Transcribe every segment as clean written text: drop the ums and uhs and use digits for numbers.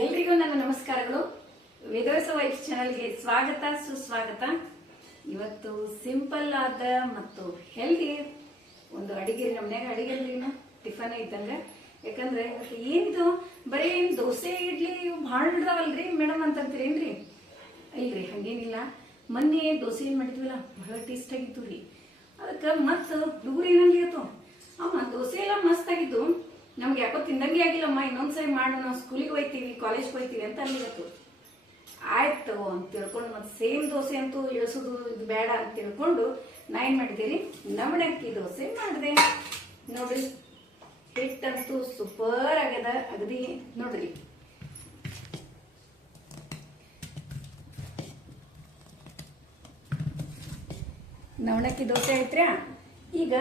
ಎಲ್ರಿಗೂ ನನ್ನ ನಮಸ್ಕಾರಗಳು. ವೇದವ್ಯಾಸ ವೈಫ್ ಚಾನೆಲ್ಗೆ ಸ್ವಾಗತ ಸುಸ್ವಾಗತ. ಇವತ್ತು ಸಿಂಪಲ್ ಆದ ಮತ್ತು ಹೆಲ್ದಿ ಒಂದು ಅಡಿಗೆ, ನಮ್ಮ ಮನ್ಯಾಗ ಅಡಿಗೆ ಟಿಫನ್ ಇದ್ದಂಗ. ಯಾಕಂದ್ರೆ ಏನಿದು ಬರೀ ದೋಸೆ ಇಡ್ಲಿ ಇವು ಭಾಳ ಹಿಡ್ದಾವಲ್ರಿ ಮೇಡಮ್ ಅಂತಂತೀರೇನ್ರಿ? ಇಲ್ರಿ, ಹಂಗೇನಿಲ್ಲ. ಮೊನ್ನೆ ದೋಸೆ ಏನ್ ಮಾಡಿದ್ವಿಲ್ಲ, ಬಹಳ ಟೇಸ್ಟ್ ಆಗಿತ್ತು ರೀ. ಅದಕ್ಕೆ ಮತ್ತು ಹುಡುಗರು ಏನಂಗಿತ್ತು, ಅಮ್ಮ ದೋಸೆ ಎಲ್ಲ ಮಸ್ತ್ ಆಗಿದ್ದು, ನಮ್ಗೆ ಯಾಕೋ ತಿಂದಂಗೆ ಆಗಿಲ್ಲಮ್ಮ, ಇನ್ನೊಂದ್ಸರಿ ಮಾಡು, ನಾವು ಸ್ಕೂಲಿಗೆ ಹೋಯ್ತೀವಿ ಕಾಲೇಜ್ಗೆ ಹೋಯ್ತೀವಿ ಅಂತ ಅಲ್ಲಿಗತ್ತು. ಆಯ್ತು ಅಂತ ತಿಳ್ಕೊಂಡು ಮತ್ತೆ ಸೇಮ್ ದೋಸೆ ಅಂತೂ ಇಳಿಸೋದು ಇದು ಬೇಡ ಅಂತ ತಿಳ್ಕೊಂಡು ನಾ ಏನ್ ಮಾಡಿದ್ದೀರಿ, ನವಣಕ್ಕಿ ದೋಸೆ ಮಾಡಿದೆ. ನೋಡ್ರಿ, ಹಿಟ್ಟಂತೂ ಸೂಪರ್ ಆಗ್ಯದ ಅಗದಿ. ನೋಡ್ರಿ, ನವಣಕ್ಕಿ ದೋಸೆ ಐತ್ರ್ಯಾ. ಈಗ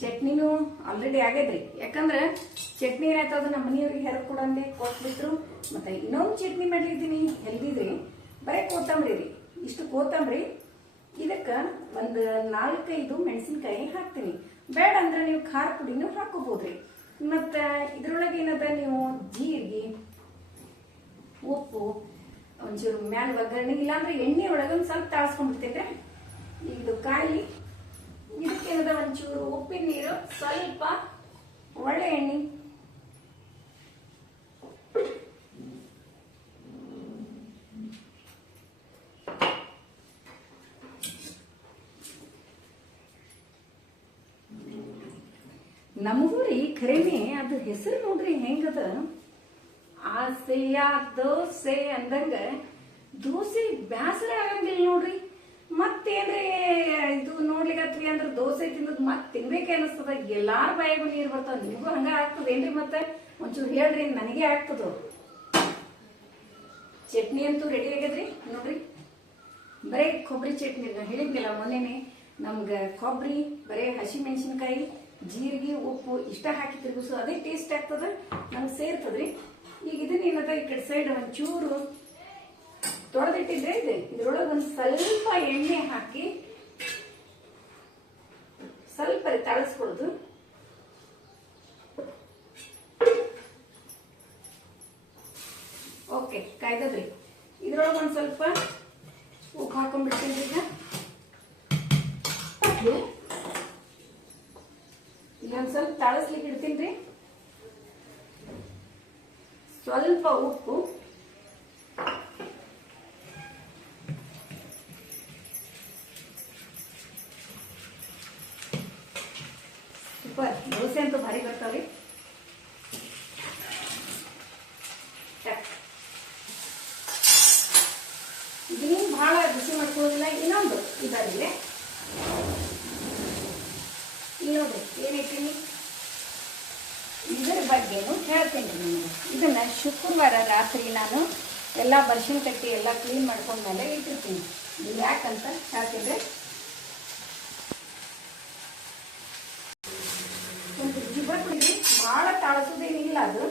ಚಟ್ನಿನೂ ಆಲ್ರೆಡಿ ಆಗ್ಯದ್ರಿ. ಯಾಕಂದ್ರೆ ಚಟ್ನಿ ಏನಾಯ್ತದ ನಮ್ಮ ಮನೆಯವ್ರಿಗೆ ಹೆರಗ್ ಕೊಡಂಗೆ ಕೊಟ್ಬಿಟ್ರು. ಮತ್ತೆ ಇನ್ನೊಂದು ಚಟ್ನಿ ಮಾಡಿದ್ದೀನಿ ಹೆಲ್ದಿದ್ರಿ, ಬರೀ ಕೊತ್ತಂಬರಿ ರೀ. ಇಷ್ಟು ಕೊತ್ತಂಬರಿ, ಇದಕ್ಕೆ ಒಂದು 4-5 ಮೆಣಸಿನ್ಕಾಯಿ ಹಾಕ್ತೀನಿ. ಬೇಡ ಅಂದ್ರೆ ನೀವು ಖಾರ ಪುಡಿನೂ ಹಾಕೋಬಹುದ್ರಿ. ಮತ್ತೆ ಇದ್ರೊಳಗೆ ಏನದ, ನೀವು ಜೀರಿಗೆ, ಉಪ್ಪು, ಒಂಚೂರು ಮ್ಯಾಲ ಒಗ್ಗರಣೆ, ಇಲ್ಲಾಂದ್ರೆ ಎಣ್ಣೆ ಒಳಗೆ ಒಂದು ಸ್ವಲ್ಪ ತಾಳ್ಸ್ಕೊಂಡ್ಬಿಡ್ತೈತೆ. ಇದು ಕಾಯಿ, ಇದಕ್ಕೇನದ ಒಂಚೂರು ಉಪ್ಪಿನ ನೀರು, ಸ್ವಲ್ಪ ಒಳ್ಳೆ ಎಣ್ಣೆ, ನಮಗೂ ರೀ ಖರೇನೆ ಅದು ಹೆಸರು ನೋಡ್ರಿ ಹೆಂಗದ, ಆಸೆಯ ದೋಸೆ ಅಂದಂಗ ದೋಸೆ ಬ್ಯಾಸರ ಆಗಂಗಿಲ್ಲ ನೋಡ್ರಿ. ಮತ್ತೇನ್ರಿ ಇದು ನೋಡ್ಲಿಕ್ಕತ್ವಿ ಅಂದ್ರೆ ದೋಸೆ ತಿನ್ನೋದು ಮತ್ತೆ ತಿನ್ಬೇಕೆ ಅನಿಸ್ತದ. ಎಲ್ಲಾರ ಬಾಯಿಗೂ ನೀರು ಬರ್ತಾವ. ನಿಮಗೂ ಹಂಗ ಆಗ್ತದೇನ್ರಿ? ಮತ್ತೆ ಒಂಚೂರು ಹೇಳ್ರಿ, ನನಗೆ ಆಗ್ತದ. ಚಟ್ನಿ ಅಂತೂ ರೆಡಿ ಆಗ್ಯದ್ರಿ. ನೋಡ್ರಿ, ಬರೇ ಕೊಬ್ಬರಿ ಚಟ್ನಿ. ನಾ ಹೇಳಿದ್ನಿಲ್ಲ ಮೊನ್ನೆನೆ, ನಮ್ಗೆ ಕೊಬ್ಬರಿ ಬರೇ ಹಸಿ ಮೆಣಸಿನ್ಕಾಯಿ, ಜೀರಿಗೆ, ಉಪ್ಪು ಇಷ್ಟ ಹಾಕಿ ತಿರುಗಿಸು, ಅದೇ ಟೇಸ್ಟ್ ಆಗ್ತದ, ನಮ್ಗೆ ಸೇರ್ತದ್ರಿ. ಈಗ ಇದನ್ನ ಏನದ, ಈ ಕಡೆ ಸೈಡ್ ಒಂಚೂರು ತೊಳೆದಿಟ್ಟಿದ್ರೆ ಇದೆ, ಇದ್ರೊಳಗೆ ಒಂದು ಸ್ವಲ್ಪ ಎಣ್ಣೆ ಹಾಕಿ ಸ್ವಲ್ಪ ತಾಳಿಸ್ಕೊಳ್ಳೋದು. ಓಕೆ, ಕಾಯ್ದದ್ರಿ. ಇದ್ರೊಳಗೆ ಒಂದು ಸ್ವಲ್ಪ ಉಪ್ಪು ಹಾಕೊಂಡ್ಬಿಡ್ತೀನಿ. ಈಗ ಇಲ್ಲೊಂದು ಸ್ವಲ್ಪ ತಾಳಿಸ್ಲಿಕ್ಕೆ ಇಡ್ತೀನಿ. ಸ್ವಲ್ಪ ಉಪ್ಪು, ಸೂಪರ್. ದೋಸೆ ಅಂತೂ ಭಾರಿ ಬರ್ತಾವ್ರಿ. ಇದನ್ನು ಬಹಳ ಬಿಸಿ ಮಾಡ್ಕೊಳ್ಳೋದಿಲ್ಲ. ಇನ್ನೊಂದು ಇದಾಗಿದೆ, ಇನ್ನೊಂದು ಏನೈತೀನಿ, ಇದರ ಬಗ್ಗೆನು ಹೇಳ್ತೀನಿ ನಿಮಗೆ. ಇದನ್ನ ಶುಕ್ರವಾರ ರಾತ್ರಿ ನಾನು ಎಲ್ಲ ಬರ್ಶಿನ ಕಟ್ಟಿ ಎಲ್ಲ ಕ್ಲೀನ್ ಮಾಡ್ಕೊಂಡ್ಮೇಲೆ ಇಟ್ಟಿರ್ತೀನಿ. ಇದು ಯಾಕಂತ ಹೇಳ್ತಿದ್ರೆ, ಒಂದು ಜಿಬ್ಬರ್ ಬಿಡಿ, ಬಹಳ ತಾಳಿಸೋದೇನಿಲ್ಲ ಅದು.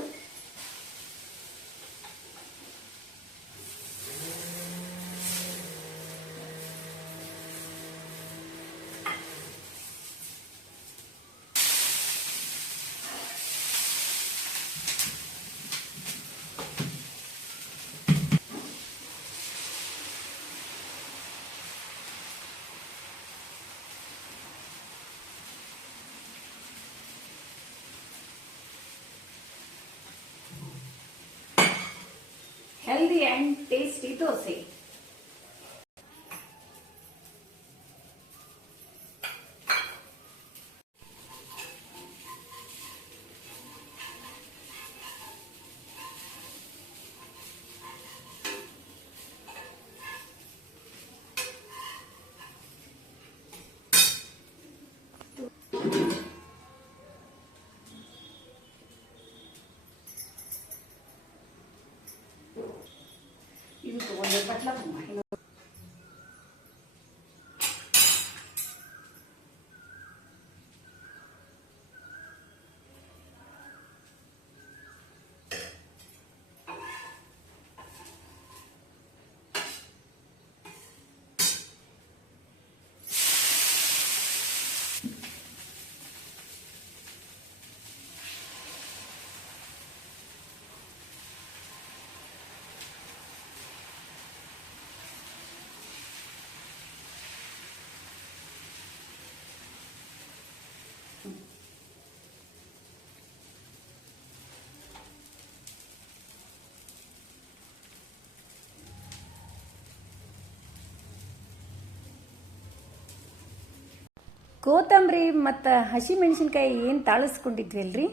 Healthy and tasty dosa. ಇದು ಒಂದು ಬಟ್ಲ ತುಂಬ ಕೊತ್ತಂಬರಿ ಮತ್ತು ಹಸಿಮೆಣಸಿನ್ಕಾಯಿ ಏನು ತಾಳಿಸ್ಕೊಂಡಿದ್ವಲ್ರಿ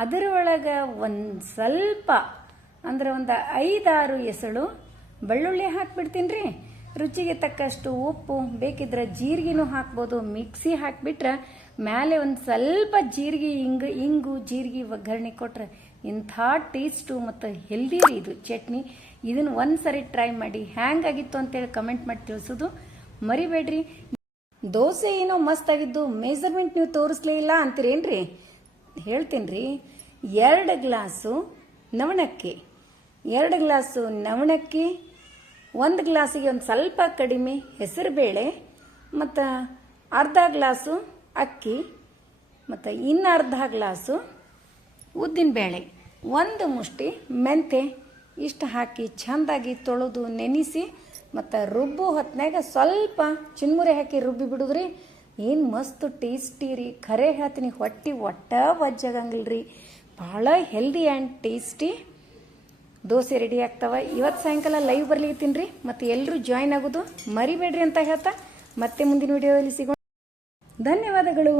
ಅದರ ಒಳಗೆ ಒಂದು ಸ್ವಲ್ಪ ಅಂದ್ರೆ ಒಂದು 5-6 ಎಸಳು ಬೆಳ್ಳುಳ್ಳಿ ಹಾಕ್ಬಿಡ್ತೀನಿ ರೀ. ರುಚಿಗೆ ತಕ್ಕಷ್ಟು ಉಪ್ಪು, ಬೇಕಿದ್ರೆ ಜೀರಿಗೆನೂ ಹಾಕ್ಬೋದು. ಮಿಕ್ಸಿ ಹಾಕಿಬಿಟ್ರೆ ಮೇಲೆ ಒಂದು ಸ್ವಲ್ಪ ಜೀರಿಗೆ ಇಂಗು ಜೀರಿಗೆ ಒಗ್ಗರಣೆ ಕೊಟ್ರೆ ಇಂಥ ಟೇಸ್ಟು ಮತ್ತು ಹೆಲ್ದಿ ರೀ ಇದು ಚಟ್ನಿ. ಇದನ್ನು ಒಂದು ಸರಿ ಟ್ರೈ ಮಾಡಿ ಹ್ಯಾಂಗಾಗಿತ್ತು ಅಂತೇಳಿ ಕಮೆಂಟ್ ಮಾಡಿ ತಿಳಿಸೋದು ಮರಿಬೇಡ್ರಿ. ದೋಸೆ ಏನೋ ಮಸ್ತಾಗಿದ್ದು ಮೆಜರ್ಮೆಂಟ್ ನೀವು ತೋರಿಸ್ಲೇ ಇಲ್ಲ ಅಂತೀರೇನ್ರಿ? ಹೇಳ್ತೀನಿ ರೀ. 2 ಗ್ಲಾಸು ನವಣಕ್ಕಿ, 2 ಗ್ಲಾಸು ನವಣಕ್ಕಿ, 1 ಗ್ಲಾಸಿಗೆ ಒಂದು ಸ್ವಲ್ಪ ಕಡಿಮೆ ಹೆಸರುಬೇಳೆ, ಮತ್ತು ಅರ್ಧ ಗ್ಲಾಸು ಅಕ್ಕಿ, ಮತ್ತು ಇನ್ನು ಅರ್ಧ ಗ್ಲಾಸು ಉದ್ದಿನಬೇಳೆ, 1 ಮುಷ್ಟಿ ಮೆಂತೆ, ಇಷ್ಟು ಹಾಕಿ ಚೆಂದಾಗಿ ತೊಳೆದು ನೆನೆಸಿ ಮತ್ತು ರುಬ್ಬು ಹೊತ್ನಾಗ ಸ್ವಲ್ಪ ಚಿನ್ಮುರಿ ಹಾಕಿ ರುಬ್ಬಿ ಬಿಡುದ್ರಿ. ಏನು ಮಸ್ತ್ ಟೇಸ್ಟಿ ರೀ. ಖರೆ ಹೇಳ್ತೀನಿ, ಹೊಟ್ಟೆ ವಜ್ಜಾಗಂಗಿಲ್ಲ ರೀ. ಭಾಳ healthy and tasty dosa ready ಆಗ್ತಾವ. ಇವತ್ತು ಸಾಯಂಕಾಲ ಲೈವ್ ಬರ್ಲಿತ್ತೀನಿ ರೀ. ಮತ್ತು ಎಲ್ಲರೂ ಜಾಯ್ನ್ ಆಗೋದು ಮರಿಬೇಡ್ರಿ ಅಂತ ಹೇಳ್ತಾ ಮತ್ತೆ ಮುಂದಿನ ವಿಡಿಯೋದಲ್ಲಿ ಸಿಗೋಣ. ಧನ್ಯವಾದಗಳು.